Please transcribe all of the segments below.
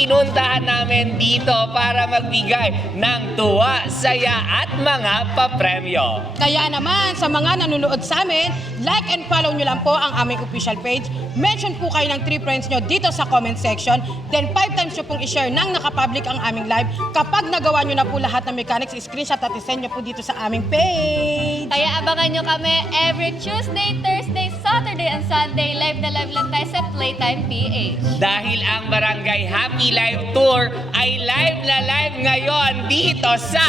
pinuntahan namin dito para magbigay ng tuwa, saya at mga papremyo. Kaya naman, sa mga nanonood sa amin, like and follow nyo lang po ang aming official page. Mention po kayo ng 3 friends nyo dito sa comment section. Then 5 times nyo pong i-share nang nakapublic ang aming live. Kapag nagawa nyo na po lahat ng mechanics, screenshot at isend nyo po dito sa aming page. Kaya abangan nyo kami every Tuesday, Thursday, Saturday, and Sunday. Live na live lang tayo sa Playtime PH. Dahil ang Barangay Happy Live Tour ay live na live ngayon dito sa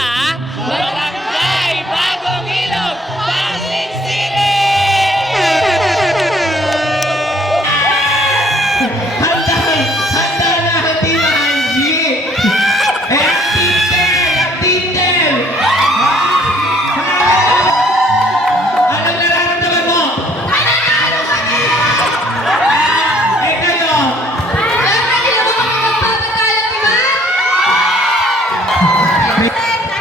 Barangay Bagong Ilog, Pasig City! Handa na ang Team Angie! Ang Tintel! Anong nararamdaman mo? Nananalo kami! Kayo? Hindi naman kami magpapatalo, di ba?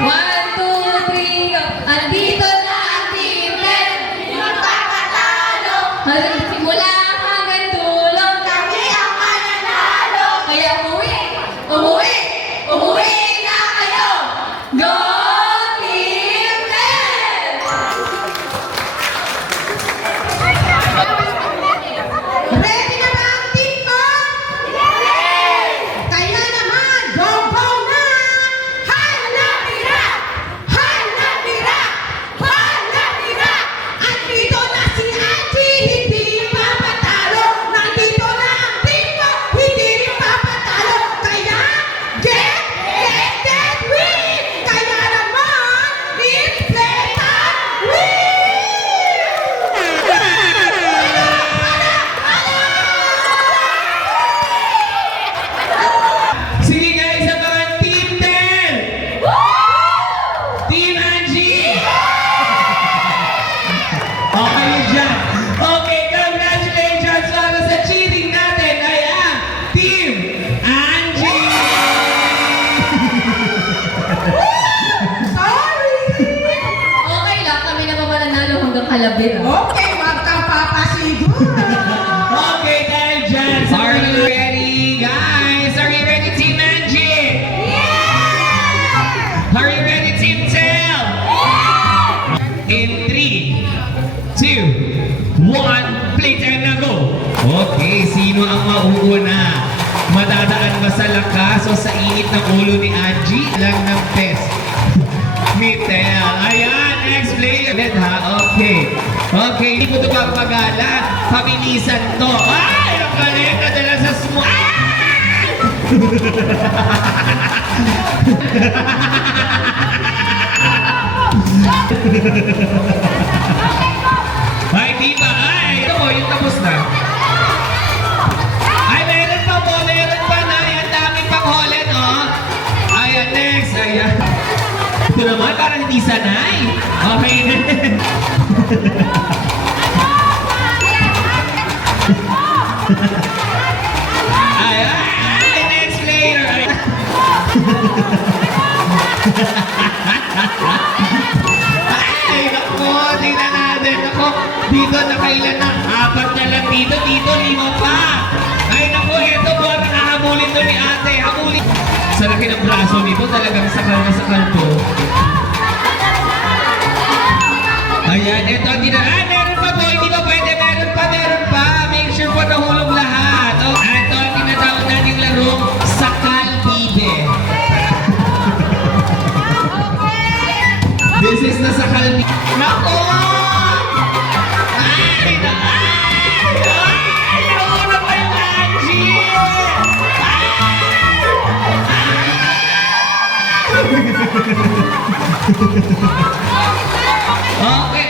1, 2, 3, go! Andito na ang Team Red! Hindi magpapatalo! Simula hanggang dulo, kami ang mananalo! Kaya umuwi na kayo! Go Team Red! Ready na ba ang team mo? Yes! Kaya naman, go na! Halabira! Halabira! Halabira! Andito na si Angie, hindi papatalo! Nandito na ang team mo, hindi rin papatalo! Kaya, get, win! Kaya naman, it's playtime win! Sige guys, abangan Team Tel! Team Angie! Okay dyan. Okay, congratulations para sa cheating natin ay ang Team Angie! Sorry! Okay lang, kami na mananalo hanggang kalabit. Okay, wag kang papasiguro. Okay, dahil dyan. Are you ready, guys? Are you ready, Team Angie? Are you ready, Team Tel? In 3, 2, 1, playtime na go! Okay, sino ang mauuna? Madadaan ba sa lakas o sa init ng ulo ni Angie? Lang ng test. Ni Tel. Ayan, next player. Ha? Okay. Okay, hindi ko ito papagalan. Pabilisan to. Ay, ang galing na dala sa small. Ay, di ba? Ay, ito mo, yung tapos na. Ay, meron pa po, meron pa na. Ay, ang dami pang holen, oh. Ayan, next. Ayan. Ito naman, parang hindi sanay. Okay, ay, next player. Ay, ay naku, tingnan natin. Naku, dito nakailan na. 4 na lang dito, 5 pa. Ay naku, ito po ang hahabulin to ni ate. Habulin. Sa laki ng braso nito, talagang sakal na sakal to. Ayan, ito, ay, meron pa po, hindi ba pwede, meron pa. Make sure po nahulog lahat. Oh, ito ang tinatawag nating larong Sakal Bibe. This is the Sakal Bibe. Nako! Ay, nauna pa yung Angie! Okay.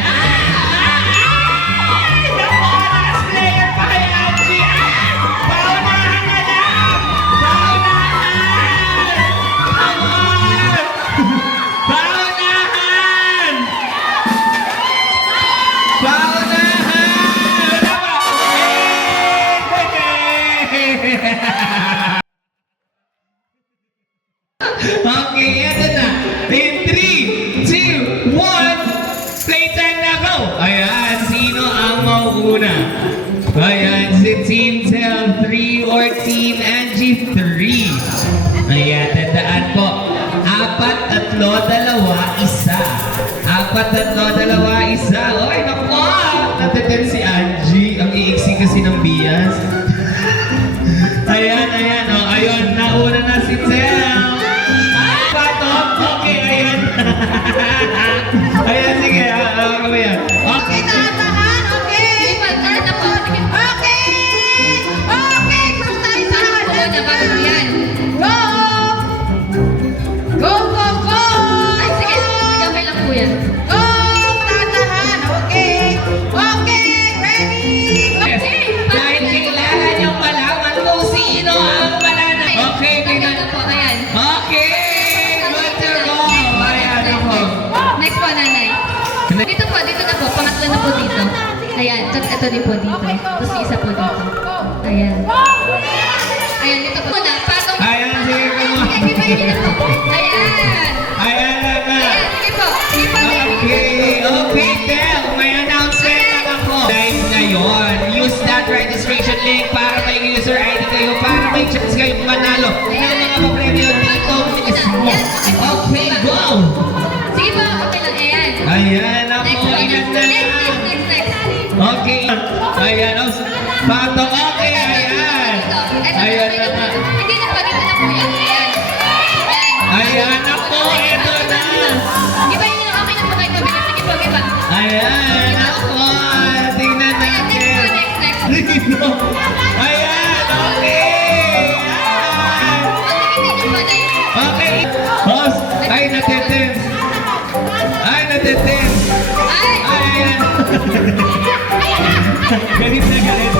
Naku, last player pa kay Angie. Paunahan na lang! Paunahan! Come on! Paunahan! Paunahan! Wala ba? Okay, ito na. In 3, 2, 1, playtime na go! Ayan, sino ang mauuna? Ayan, si Team Tel 3 or Team Angie 3? tatlo, dalawa, isa. Apat, tatlo, dalawa, isa. Oy, naku! Nateten si Angie. Ang iiksi kasi ng bias. Ayan, ayan. O, ayun, nauna na si Tel. Patok. Okay, ayan. Ayan, sige. Kami yan. Okay. Tatahan, okay? Sige po, ano na po? Sige. Okay! Okay! Pastay sa Ako na, bago po yan. Go! Go, go, go! Ay, sige. Sige, okay lang po yan. Go! Tatahan, okay? Okay, ready? Yes. Dahil kailangan niyong malaman kung sino ang manana. Okay, Tanggal na po, ayan. Okay! Good to go! Ayan ako. Next po, nanay. Dito po, dito na po. Pangatlo na po dito. Ayan, tsaka ito din po dito. Tapos isa po dito. Ayan. Ayan, dito po na. Patong. Ayan, sige ko mo. Sige, gibayin niyo na po. Ayan. Ayan na nga. Ayan, sige po. Sige po, Okay, okay, Tel. May announcement lang ako. Guys, ngayon, use that registration link para may user ID kayo, para may chance kayong manalo ng mga papremyo dito mismo. Okay, go! Sige po, okay lang. Ayan. Ayan ako, Next po, ilan na lang. next. Okay, ayan, pato, okay, ayan. Ayan na nga. Hindi na po, dito na po yan. Ayan. Ayan ako, ito na. Gibayin niyo na, okay na po kayo pabili. Sige po, giba. Ayan ako, tingnan Ayan, next po, natin. next. Dito. Ayan, okay. Ayan. Pagkikitin niyo po, Nay. Okay. Boss, ay nateten. Ay nateten. Ay! Ay, ayan. Galit na galit.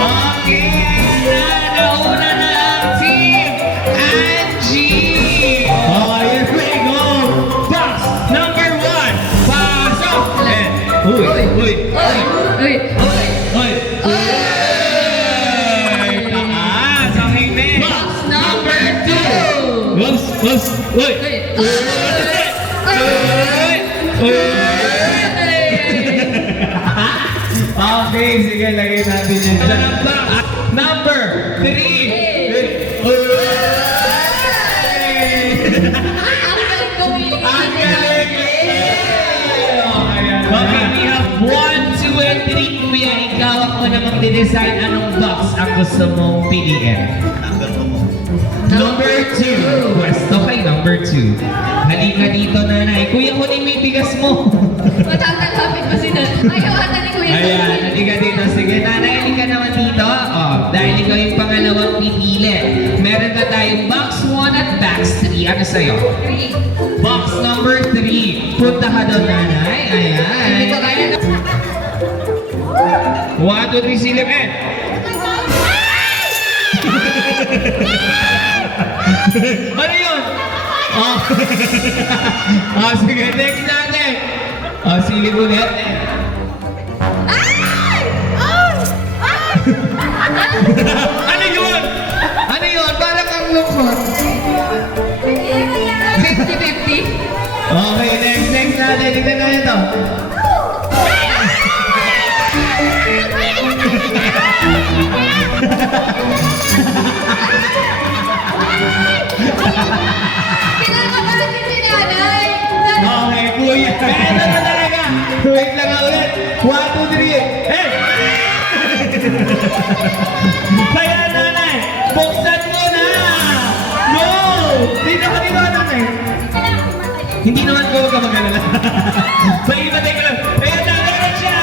Okay, ayan na. Nauna na ang team. Angie. Oh, here we go. Box number 1. Pasok. Uy, uy, uy. Uy! Uy, uy. Uy, taas. Okay, next. Box number 2. Box, box. Uy. Okay, sige, lagay natin yun dyan. Number 3. Ang galing ko, Willie. Ang galing! Okay, we have 1, 2, and 3. Kuya, ikaw ako namang didesign anong box ang gusto mong piliin. Number 2. Pwesto kay number 2. Halika dito, nanay. Kuya, kunin mo yung bigas mo. Matatalapit pa si Nan. Ayaw ata ni Kuya. Ayan, halika dito. Sige, nanay, halika naman dito. Oh, dahil ikaw yung pangalawang pipili. Meron na tayong box 1 at box 3. Ano sa'yo? Box number 3. Punta ka doon, nanay. Dito Ayan. kaya na. 1, 2, 3, silip eh. Ano yun? Oh. Oh, sige, next natin. Oh, silip ulit eh. Ano yun? Ano yun? Parang ang lungkot. 50-50. Okay, next natin. Tignan natin ito. Kinakabahan din si Nanay. Okay, kuya. Meron na talaga. Wait lang nga ulit. 1, 2, 3. Hey! Kaya nanay, buksan mo na! No! Dito ka dito, nanay. Hindi naman ko mag-alala. Pag-ibatay ko lang. Kaya nagalit siya.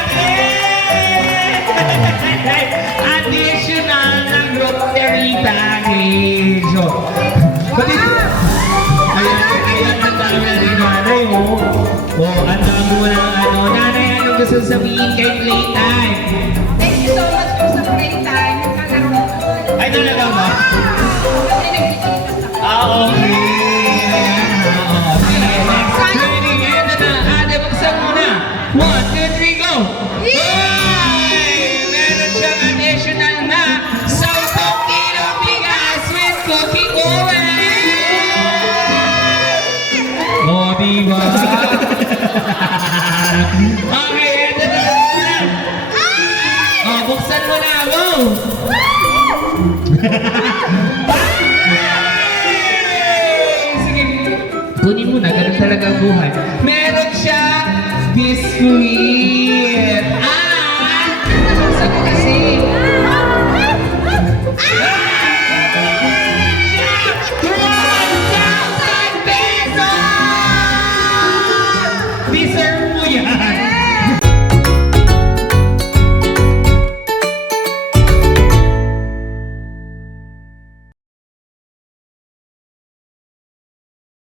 Additional na grocery package. So, pati... Ayan, ang dami na rin nanay, oh. Oh, ang dami mo na ano. Nanay, ano gusto sabihin kay Playtime? Thank you so much po sa playtime. Ay, talaga ba? Okay. Ayan. Okay, next. Ready, ito na. Ate, buksan mo na. 1, 2, 3, go! Yay! Meron siyang additional na 10 kilo bigas with cooking oil! Oh, diba? Okay, ito na. Oh, buksan mo na. Go! Kunin mo na, ganun talaga ang buhay. Meron siyang biskuit. At, sabi kasi,